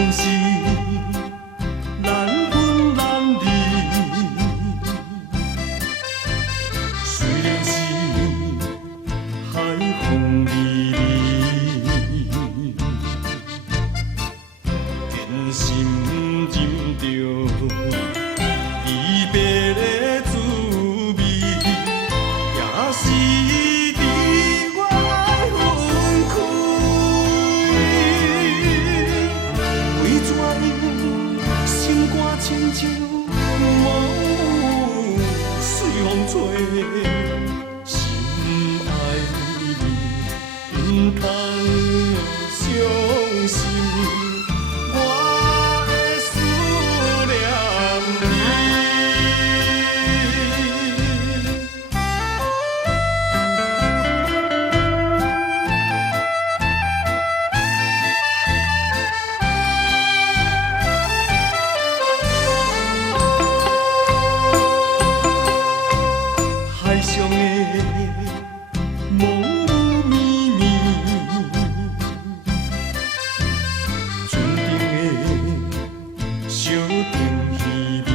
然是难分难离，虽然是海风离离，坚心忍着离别的滋味，也是伫我爱分开。为怎样心肝亲像随风吹，心爱你不通伤心。我会思念海上的梦雾绵绵，船顶的小亭稀微，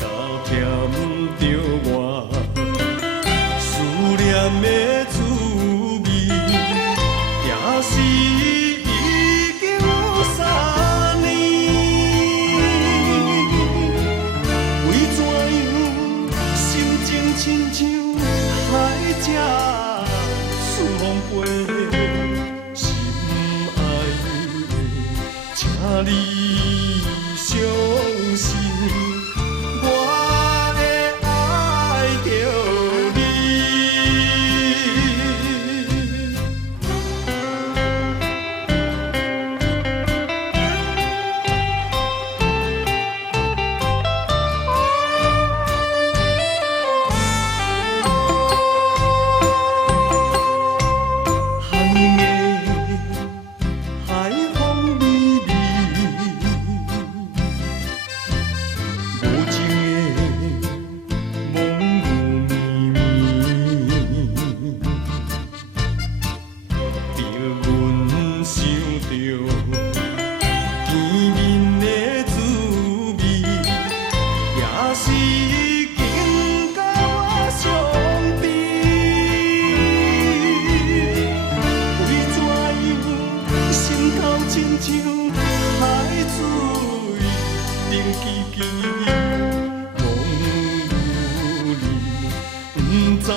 加添着我思念的滋味，也是已经3年。为怎样心情亲像海只随风飞，心爱的，请你相信，我会爱着你。寒冷的海风微微，无情的梦雾绵绵，着阮想着甜蜜的滋味，也是已经甲我伤悲。为怎样心头亲像海水冷记记，梦雾里不知